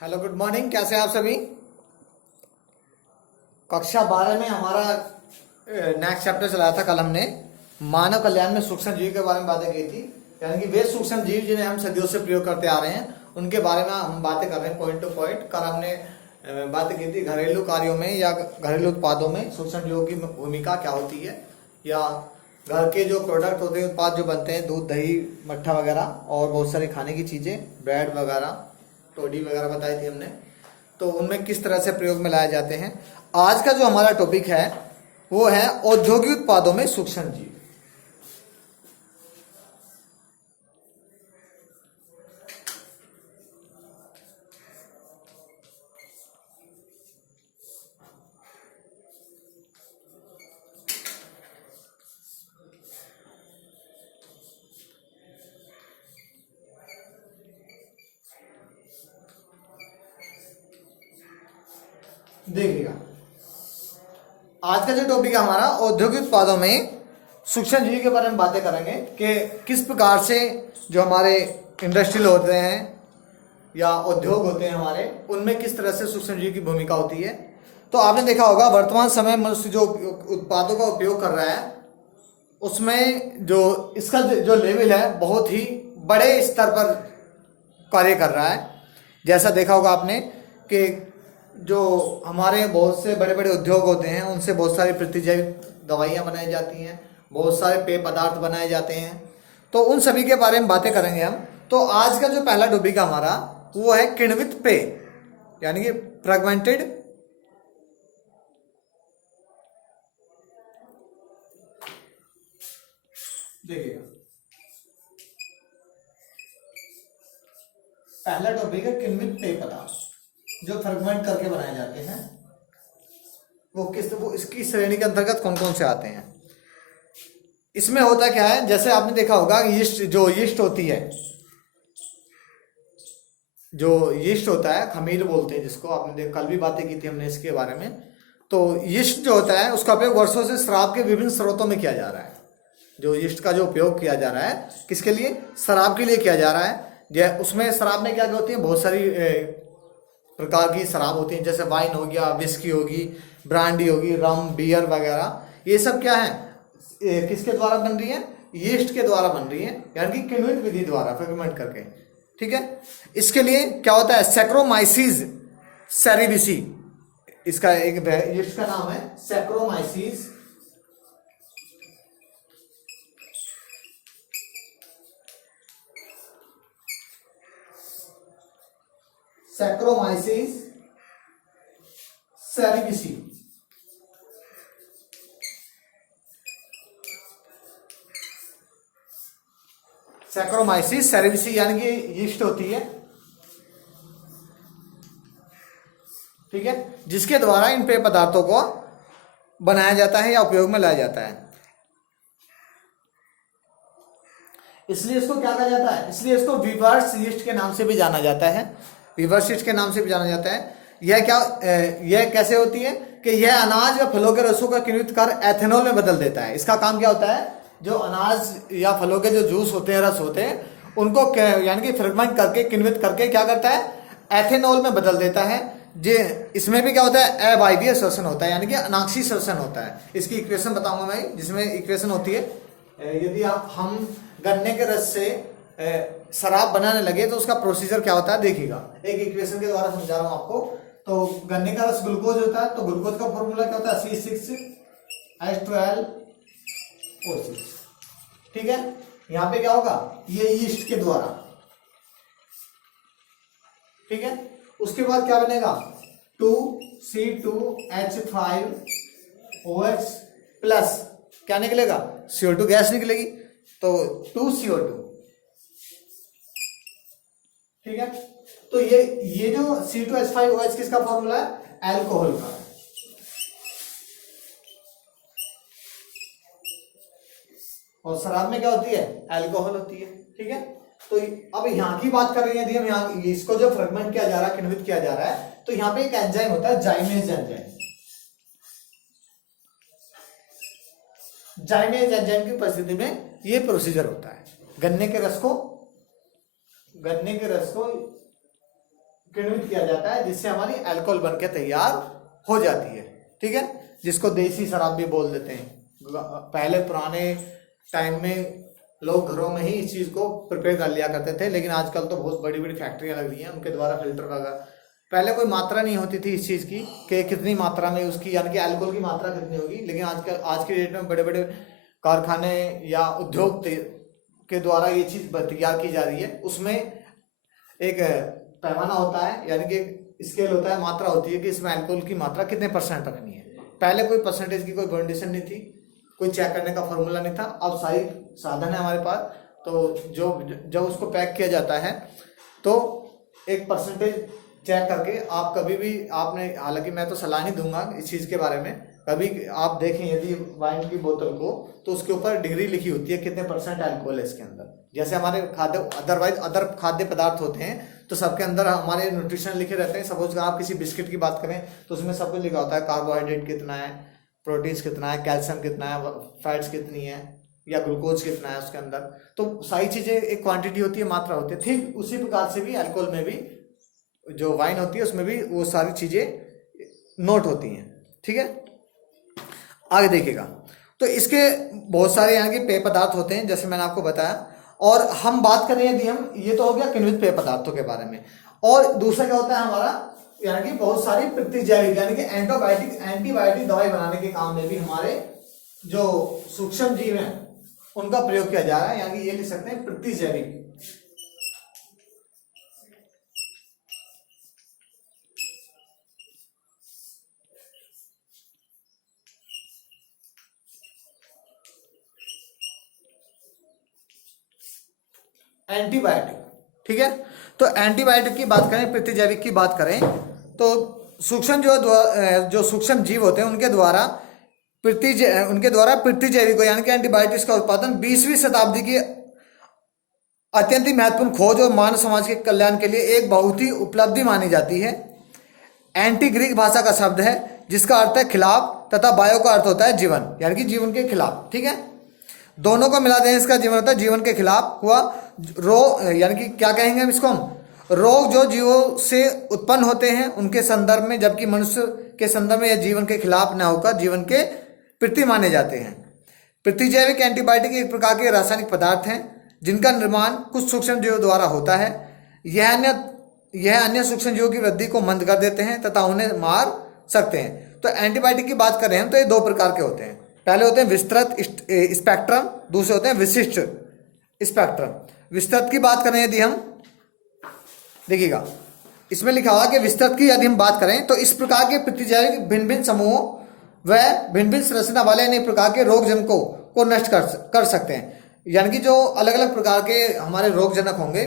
Hello, good morning. कैसे हैं आप सभी? कक्षा 12 में हमारा नेक्स्ट चैप्टर चलाया था। कल हमने मानव कल्याण में सूक्ष्म जीव के बारे में बातें की थी, यानी कि वे सूक्ष्म जीव जिन्हें हम सदियों से प्रयोग करते आ रहे हैं उनके बारे में हम बातें कर रहे हैं पॉइंट टू पॉइंट। कल हमने बातें की थी घरेलू कार्यों में या घरेलू उत्पादों में सूक्ष्म जीवों की भूमिका क्या होती है, या घर के जो प्रोडक्ट होते हैं, उत्पाद जो बनते हैं, दूध, दही, मट्ठा वगैरह और बहुत सारी खाने की चीज़ें, ब्रेड वगैरह, टोडी वगैरह बताई थी हमने, तो उनमें किस तरह से प्रयोग में लाए जाते हैं। आज का जो हमारा टॉपिक है वो है औद्योगिक उत्पादों में सूक्ष्म जीव। देखिएगा, आज का जो टॉपिक है हमारा औद्योगिक उत्पादों में सूक्ष्म जीव के बारे में बातें करेंगे कि किस प्रकार से जो हमारे इंडस्ट्रियल होते हैं या उद्योग होते हैं हमारे, उनमें किस तरह से सूक्ष्म जीव की भूमिका होती है। तो आपने देखा होगा वर्तमान समय में मनुष्य जो उत्पादों का उपयोग कर रहा है उसमें जो इसका जो लेवल है बहुत ही बड़े स्तर पर कार्य कर रहा है। जैसा देखा होगा आपने कि जो हमारे बहुत से बड़े बड़े उद्योग होते हैं उनसे बहुत सारी प्रतिजैविक दवाइयाँ बनाई जाती हैं, बहुत सारे पेय पदार्थ बनाए जाते हैं, तो उन सभी के बारे में बातें करेंगे हम। तो आज का जो पहला टॉपिक है हमारा वो है किण्वित पेय, यानी कि फ्रेगमेंटेड देखिएगा, पहला टॉपिक है किण्वित पेय पदार्थ जो फ्रेगमेंट करके बनाए जाते हैं। वो इसकी श्रेणी के अंतर्गत कौन कौन से आते हैं। इसमें होता क्या है, जैसे आपने देखा होगा यीस्ट होती है, जो यीस्ट होता है, खमीर बोलते हैं जिसको, आपने कल भी बातें की थी हमने इसके बारे में। तो यीस्ट जो होता है उसका उपयोग वर्षों से शराब के विभिन्न स्रोतों में किया जा रहा है। जो यीस्ट का जो उपयोग किया जा रहा है किसके लिए? शराब के लिए किया जा रहा है। उसमें शराब में क्या क्या होती है, बहुत सारी प्रकार की शराब होती है, जैसे वाइन हो गया, विस्की होगी, ब्रांडी होगी, रम, बियर वगैरह। ये सब क्या है, किसके द्वारा बन रही है? यीस्ट के द्वारा बन रही है, यानी कि किण्वित विधि द्वारा फर्मेंट करके। ठीक है, इसके लिए क्या होता है? सैक्रोमाइसीस सेरेविसी, इसका एक यीस्ट का नाम है Saccharomyces Saccharomyces cerevisiae. Saccharomyces cerevisiae यानी कि यीस्ट होती है, ठीक है, जिसके द्वारा इन पेय पदार्थों को बनाया जाता है या उपयोग में लाया जाता है। इसलिए इसको क्या कहा जाता है? इसलिए इसको वीवर्स यीस्ट के नाम से भी जाना जाता है। वीवर्स यीस्ट के नाम से भी जाना जाता है। यह कैसे होती है कि यह अनाज या फलों के रसों का किण्वित कर एथेनॉल में बदल देता है। इसका काम क्या होता है? जो अनाज या फलों के जो जूस होते हैं, रस होते हैं, उनको यानी कि फ्रेगमेंट करके, किण्वित करके क्या करता है? एथेनॉल में बदल देता है। जे इसमें भी क्या होता है? अवायवीय श्वसन होता है, यानी कि अनाक्षी श्वसन होता है। इसकी इक्वेशन बताऊंगा मैं, जिसमें इक्वेशन होती है, यदि हम गन्ने के रस से शराब बनाने लगे तो उसका प्रोसीजर क्या होता है देखिएगा। एक इक्वेशन के द्वारा समझा रहा हूं आपको। तो गन्ने का रस ग्लूकोज होता है, तो ग्लूकोज का फॉर्मूला क्या होता है? C6H12O6। ठीक है, यहां पे क्या होगा? ये यीस्ट के द्वारा, ठीक है। उसके बाद क्या बनेगा? 2C2H5OH प्लस क्या निकलेगा? CO2 गैस निकलेगी, तो 2CO2। ठीक है, तो ये जो C2H5OH किसका फॉर्मूला है? अल्कोहल का। और शराब में क्या होती है? अल्कोहल होती है। ठीक है, तो अब यहां की बात कर रहे हैं, यदि हम यहाँ इसको जो फ्रेगमेंट किया जा रहा है, किण्वित किया जा रहा है, तो यहाँ पे एक एंजाइम होता है, जाइमेज एंजाइम। जाइमेज एंजाइम की परिस्थिति में ये प्रोसीजर होता है। गन्ने के रस को किण्वित किया जाता है, जिससे हमारी अल्कोहल बनके तैयार हो जाती है। ठीक है, जिसको देसी शराब भी बोल देते हैं। पहले पुराने टाइम में लोग घरों में ही इस चीज को प्रिपेयर कर लिया करते थे, लेकिन आजकल तो बहुत बड़ी बड़ी फैक्ट्रियां लग रही हैं, उनके द्वारा फिल्टर वगैरह। पहले कोई मात्रा नहीं होती थी इस चीज की कि कितनी मात्रा में उसकी यानी कि अल्कोहल की मात्रा कितनी होगी, लेकिन आजकल आज के डेट में बड़े बड़े कारखाने या उद्योग के द्वारा ये चीज तैयार की जा रही है। उसमें एक पैमाना होता है, यानी कि स्केल होता है, मात्रा होती है कि इसमें अल्कोहल की मात्रा कितने % रखनी है। पहले कोई परसेंटेज की कोई कंडीशन नहीं थी, कोई चेक करने का फॉर्मूला नहीं था। अब सारी साधन है हमारे पास, तो जो जब उसको पैक किया जाता है तो एक परसेंटेज चेक करके आप कभी भी आपने, हालांकि मैं तो सलाह नहीं दूंगा इस चीज़ के बारे में, कभी आप देखें यदि वाइन की बोतल को तो उसके ऊपर डिग्री लिखी होती है कितने % अल्कोहल है इसके अंदर। जैसे हमारे खाद्य अदरवाइज अदर खाद्य पदार्थ होते हैं तो सबके अंदर हमारे न्यूट्रिशन लिखे रहते हैं। सपोज आप किसी बिस्किट की बात करें तो उसमें सब कुछ लिखा होता है, कार्बोहाइड्रेट कितना है, प्रोटीन्स कितना है, कैल्शियम कितना है, फैट्स कितनी है, या ग्लूकोज कितना है उसके अंदर। तो सारी चीज़ें एक क्वांटिटी होती है, मात्रा होती है। ठीक उसी प्रकार से भी अल्कोहल में भी, जो वाइन होती है उसमें भी वो सारी चीज़ें नोट होती हैं। ठीक है, आगे देखिएगा। तो इसके बहुत सारे यहाँ के पेय पदार्थ होते हैं, जैसे मैंने आपको बताया। और हम बात करें यदि हम, ये तो हो गया किण्वित पेय पदार्थों के बारे में। और दूसरा क्या होता है हमारा, यानी कि बहुत सारी प्रतिजैविक यानी कि एंटीबायोटिक दवाई बनाने के काम में भी हमारे जो सूक्ष्म जीव हैं उनका प्रयोग किया जा रहा है। यानी कि ये लिख सकते हैं प्रतिजैविक। एंटीबायोटिक, ठीक है। तो एंटीबायोटिक की बात करें, प्रतिजैविक की बात करें तो सूक्ष्म जो सूक्ष्म जीव होते हैं उनके द्वारा प्रतिजैविक यानी कि एंटीबायोटिक्स का उत्पादन 20वीं शताब्दी की अत्यंत ही महत्वपूर्ण खोज और मानव समाज के कल्याण के लिए एक बहुत ही उपलब्धि मानी जाती है। एंटी ग्रीक भाषा का शब्द है जिसका अर्थ है खिलाफ, तथा बायो का अर्थ होता है जीवन, यानी कि जीवन के खिलाफ। ठीक है, दोनों को मिला दें इसका जीवन होता है जीवन के खिलाफ हुआ। रोग यानी कि क्या कहेंगे हम इसको, हम रोग जो जीवों से उत्पन्न होते हैं उनके संदर्भ में, जबकि मनुष्य के संदर्भ में यह जीवन के खिलाफ न होकर जीवन के प्रति माने जाते हैं। प्रतिजैविक एंटीबायोटिक एक प्रकार के रासायनिक पदार्थ हैं जिनका निर्माण कुछ सूक्ष्म जीवों द्वारा होता है। यह अन्य सूक्ष्म जीवों की वृद्धि को मंद कर देते हैं तथा उन्हें मार सकते हैं। तो एंटीबायोटिक की बात करें हम तो ये 2 प्रकार के होते हैं। पहले होते हैं विस्तृत स्पेक्ट्रम, दूसरे होते हैं विशिष्ट स्पेक्ट्रम। विस्तृत की बात करें यदि हम, देखिएगा इसमें लिखा हुआ कि विस्तृत की यदि हम बात करें तो इस प्रकार के प्रतिजैविक भिन्न भिन्न समूहों व भिन्न भिन्न संरचना वाले अनेक प्रकार के रोग जनकों को नष्ट कर सकते हैं। यानी कि जो अलग अलग प्रकार के हमारे रोग जनक होंगे,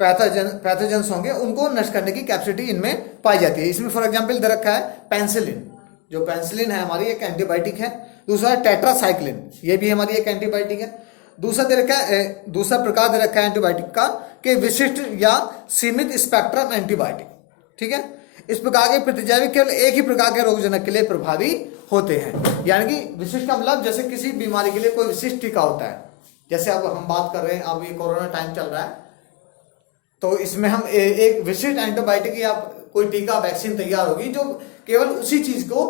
पैथोजेंस होंगे, उनको नष्ट करने की कैपेसिटी इनमें पाई जाती है। इसमें फॉर एग्जांपल दे रखा है पेंसिलिन। जो पेंसिलिन है हमारी एक एंटीबायोटिक है। दूसरा है टेट्रासाइक्लिन, ये भी हमारी एक एंटीबायोटिक है। दूसरा प्रकार दे रखा है एंटीबायोटिक का कि विशिष्ट या सीमित स्पेक्ट्रम एंटीबायोटिक। ठीक है, इस प्रकार के प्रतिजैविक केवल एक ही प्रकार के रोगजनक के लिए प्रभावी होते हैं। यानी कि विशिष्ट का मतलब जैसे किसी बीमारी के लिए कोई विशिष्ट टीका होता है। जैसे अब हम बात कर रहे हैं, अब ये कोरोना टाइम चल रहा है तो इसमें हम एक विशिष्ट एंटीबायोटिक या कोई टीका वैक्सीन तैयार होगी जो केवल उसी चीज को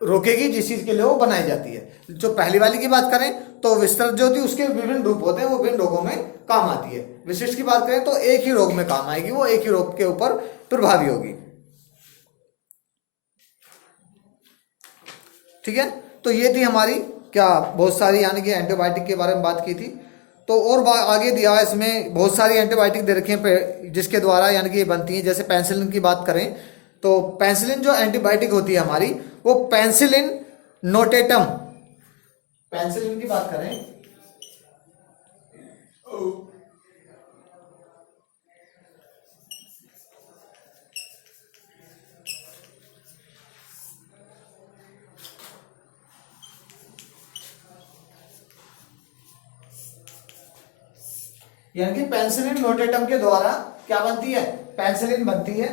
रोकेगी जिस चीज के लिए वो बनाई जाती है। जो पहली वाली की बात करें तो विस्तृत जो होती है उसके विभिन्न रूप होते हैं, वो विभिन्न रोगों में काम आती है। विशिष्ट की बात करें तो एक ही रोग में काम आएगी, वो एक ही रोग के ऊपर प्रभावी होगी। ठीक है, तो ये थी हमारी क्या बहुत सारी यानी कि एंटीबायोटिक के बारे में बात की थी। तो और आगे दिया है इसमें बहुत सारी एंटीबायोटिक दे रखे हैं जिसके द्वारा यानी कि ये बनती हैं। जैसे पेंसिलिन की बात करें तो पेंसिलिन जो एंटीबायोटिक होती है हमारी, वो पेंसिलिन नोटेटम, पेंसिलिन की बात करें यानी कि पेंसिलिन नोटेटम के द्वारा क्या बनती है, पेंसिलिन बनती है।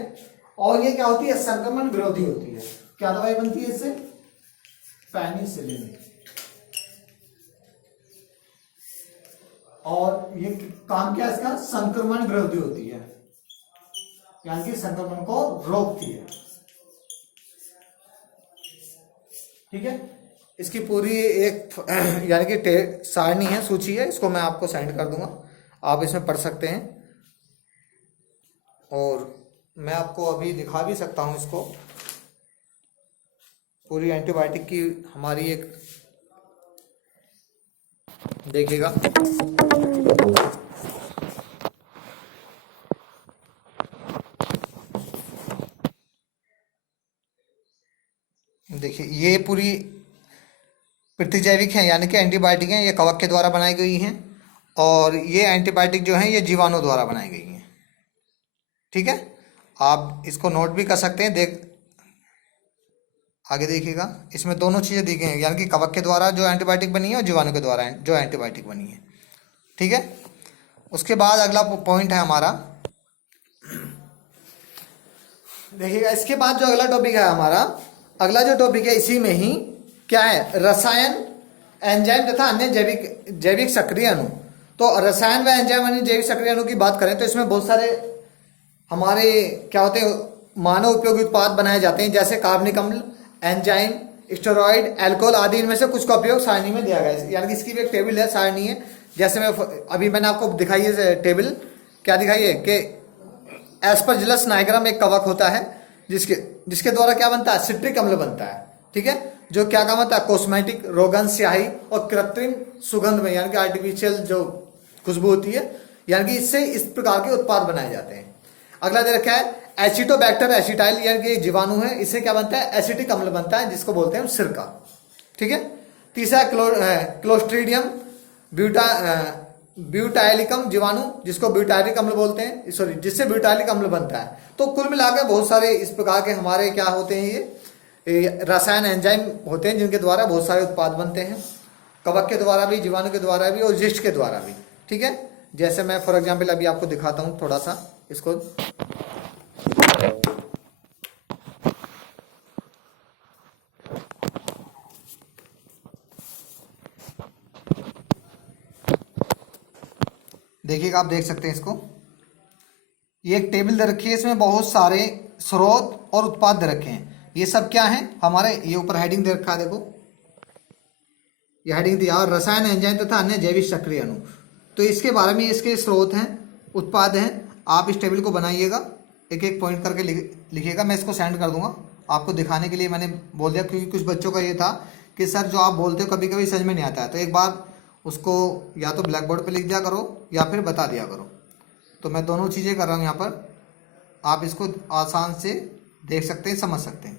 और ये क्या होती है, संक्रमण विरोधी होती है। क्या दवाई बनती है इससे, पेनिसिलिन। और ये काम क्या इसका, संक्रमण विरोधी होती है। यानी कि संक्रमण को रोकती है। ठीक है, इसकी पूरी एक यानी कि सारणी है, सूची है, इसको मैं आपको सेंड कर दूंगा, आप इसमें पढ़ सकते हैं। और मैं आपको अभी दिखा भी सकता हूं इसको, पूरी एंटीबायोटिक की हमारी एक, देखिएगा। देखिए ये पूरी प्रतिजैविक हैं, यानी कि एंटीबायोटिक हैं, ये कवक के द्वारा बनाई गई हैं, और ये एंटीबायोटिक जो हैं ये जीवाणु द्वारा बनाई गई हैं। ठीक है, आप इसको नोट भी कर सकते हैं। आगे देखिएगा, इसमें दोनों चीज़ें दी गई हैं, यानी कि कवक के द्वारा जो एंटीबायोटिक बनी है और जीवाणु के द्वारा जो एंटीबायोटिक बनी है। ठीक है, उसके बाद अगला पॉइंट है हमारा, देखिएगा, इसके बाद जो अगला टॉपिक है हमारा, अगला जो टॉपिक है इसी में ही क्या है, रसायन, एंजाइम तथा अन्य जैविक सक्रिय अणु। तो रसायन व एंजाइम अन्य जैविक सक्रिय अणु की बात करें तो इसमें बहुत सारे हमारे क्या होते हैं, मानव उपयोगी उत्पाद बनाए जाते हैं, जैसे कार्बनिक अम्ल, एंजाइम, स्टेरॉइड, अल्कोहल आदि। इनमें से कुछ का उपयोग सारणी में दिया गया है, यानी कि इसकी भी एक टेबल है, सारणी है। जैसे मैं अभी मैंने आपको दिखाई है टेबल, क्या दिखाई है कि एस्परजिलस नाइग्रम एक कवक होता है जिसके द्वारा क्या बनता है, सिट्रिक अम्ल बनता है। ठीक है, जो क्या काम होता है, कॉस्मेटिक, रोगन, स्याही और कृत्रिम सुगंध में, यानी कि आर्टिफिशियल जो खुशबू होती है, यानी कि इससे इस प्रकार के उत्पाद बनाए जाते हैं। अगला दे रखा है एसिटोबैक्टर एसिटाइल, यानी कि जीवाणु है, इससे क्या बनता है, एसिटिक अम्ल बनता है, जिसको बोलते हैं सिरका। ठीक है, तीसरा क्लोस्ट्रीडियम ब्यूटाइलिकम जीवाणु, जिसको ब्यूटाइलिक अम्ल बोलते हैं, सॉरी, जिससे ब्यूटाइलिक अम्ल बनता है। तो कुल मिलाकर बहुत सारे इस प्रकार के हमारे क्या होते हैं, ये रसायन एंजाइम होते हैं, जिनके द्वारा बहुत सारे उत्पाद बनते हैं, कवक के द्वारा भी, जीवाणु के द्वारा भी और यीस्ट के द्वारा भी। ठीक है, जैसे मैं फॉर एग्जाम्पल अभी आपको दिखाता हूँ थोड़ा सा इसको। देखिएगा, आप देख सकते हैं इसको, ये एक टेबल दे रखी है, इसमें बहुत सारे स्रोत और उत्पाद दे रखे हैं। ये सब क्या है हमारे, ये ऊपर हेडिंग दे रखा है, देखो ये हेडिंग दिया, और रसायन, एंजाइम तथा अन्य जैविक सक्रिय अणु। तो इसके बारे में इसके स्रोत हैं, उत्पाद हैं। आप इस टेबल को बनाइएगा, एक एक पॉइंट करके लिखिएगा, मैं इसको सेंड कर दूंगा आपको दिखाने के लिए। मैंने बोल दिया क्योंकि कुछ बच्चों का ये था कि सर जो आप बोलते हो कभी कभी समझ में नहीं आता है, तो एक बार उसको या तो ब्लैक बोर्ड पर लिख दिया करो या फिर बता दिया करो। तो मैं दोनों चीज़ें कर रहा हूँ यहाँ पर, आप इसको आसान से देख सकते हैं, समझ सकते हैं।